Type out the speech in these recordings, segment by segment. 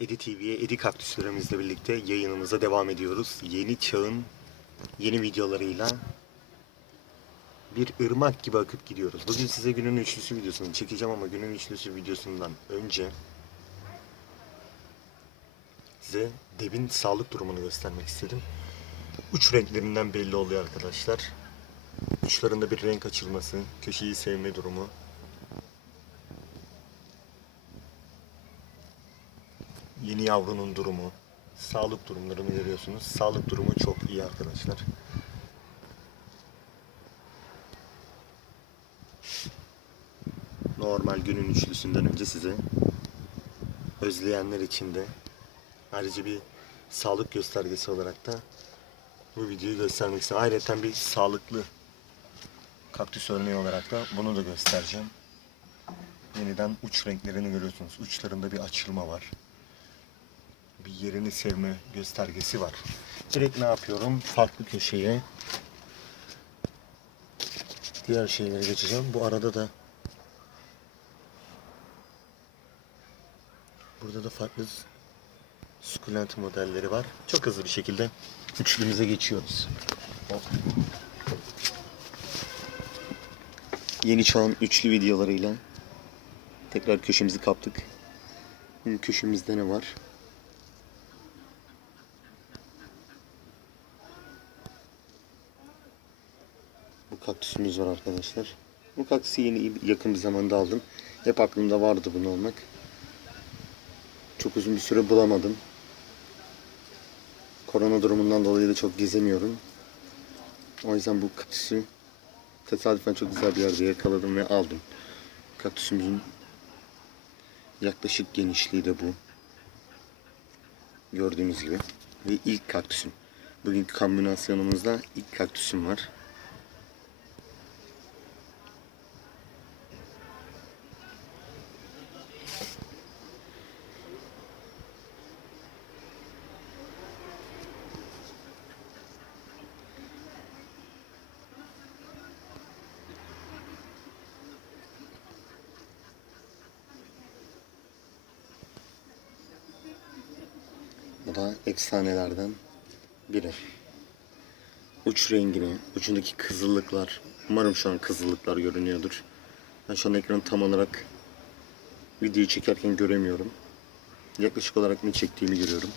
Edi TV'ye Edi Kaktüslerimizle birlikte yayınımıza devam ediyoruz. Yeni çağın yeni videolarıyla bir ırmak gibi akıp gidiyoruz. Bugün size günün üçlüsü videosunu çekeceğim ama günün üçlüsü videosundan önce size devin sağlık durumunu göstermek istedim. Uç renklerinden belli oluyor arkadaşlar. Uçlarında bir renk açılması, köşeyi sevme durumu, yeni yavrunun durumu, sağlık durumlarını görüyorsunuz. Sağlık durumu çok iyi arkadaşlar. Normal günün üçlüsünden önce size özleyenler için de ayrıca bir sağlık göstergesi olarak da bu videoyu göstermek istiyorum. Ayrıca bir sağlıklı kaktüs örneği olarak da bunu da göstereceğim. Yeniden uç renklerini görüyorsunuz. Uçlarında bir açılma var bir yerini sevme göstergesi var. Direkt ne yapıyorum? Farklı köşeye diğer şeyleri geçeceğim. Bu arada da burada da farklı sukulent modelleri var. Çok hızlı bir şekilde üçlümüze geçiyoruz. Hop. Yeni çağın üçlü videolarıyla tekrar köşemizi kaptık. Köşemizde ne var? Kaktüsümüz var arkadaşlar. Bu kaktüsü yeni yakın bir zamanda aldım. Hep aklımda vardı bunu almak. Çok uzun bir süre bulamadım. Korona durumundan dolayı da çok gezemiyorum. O yüzden bu kaktüsü tesadüfen çok güzel bir yerde yakaladım ve aldım. Kaktüsümüzün yaklaşık genişliği de bu. Gördüğünüz gibi. Ve ilk kaktüsüm. Bugünkü kombinasyonumuzda ilk kaktüsüm var. Da efsanelerden biri. Uç rengini, ucundaki kızıllıklar. Umarım şu an kızıllıklar görünüyordur. Ben şu an ekranı tam olarak videoyu çekerken göremiyorum. Yaklaşık olarak ne çektiğimi görüyorum.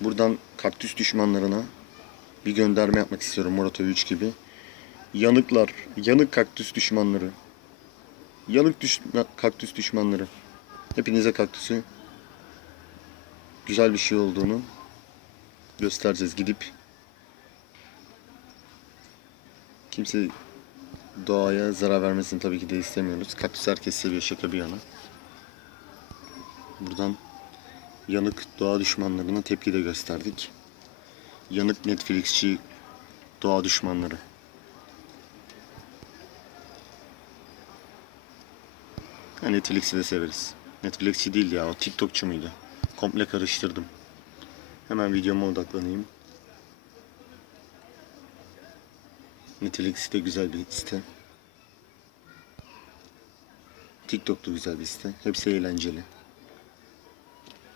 Buradan kaktüs düşmanlarına bir gönderme yapmak istiyorum Murat Övüç gibi. Yanıklar, yanık kaktüs düşmanları. Yanık düş kaktüs düşmanları. Hepinize kaktüsü güzel bir şey olduğunu göstereceğiz gidip kimse doğaya zarar vermesini tabii ki de istemiyoruz. Kaktüs herkes seviyor şaka bir yana. Buradan yanık doğa düşmanlarına tepki de gösterdik. Yanık Netflixçi doğa düşmanları. Ha, Netflix'i de severiz. Netflixçi değil ya o TikTokçu muydu? Komple karıştırdım. Hemen videoma odaklanayım. Netflix de güzel bir site. TikTok da güzel bir site. Hepsi eğlenceli.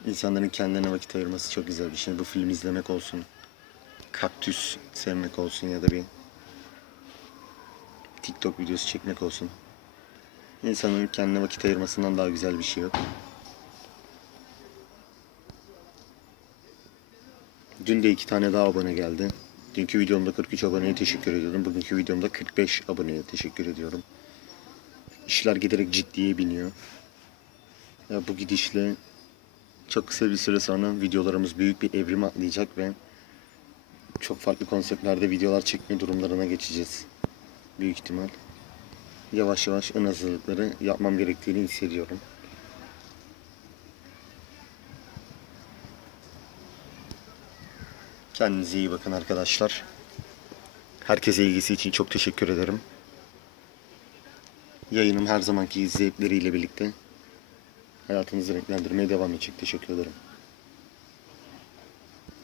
İnsanların kendine vakit ayırması çok güzel bir şey. Bu film izlemek olsun. Kaktüs sevmek olsun ya da bir TikTok videosu çekmek olsun. İnsanın kendine vakit ayırmasından daha güzel bir şey yok. Dün de iki tane daha abone geldi. Dünkü videomda 43 aboneye teşekkür ediyorum. Bugünkü videomda 45 aboneye teşekkür ediyorum. İşler giderek ciddiye biniyor. Ya bu gidişle çok kısa bir süre sonra videolarımız büyük bir evrim atlayacak ve çok farklı konseptlerde videolar çekme durumlarına geçeceğiz. Büyük ihtimal. Yavaş yavaş ön hazırlıkları yapmam gerektiğini hissediyorum. Kendinize iyi bakın arkadaşlar. Herkese ilgisi için çok teşekkür ederim. Yayınım her zamanki zevkleriyle birlikte hayatınızı renklendirmeye devam edecek. Teşekkür ederim.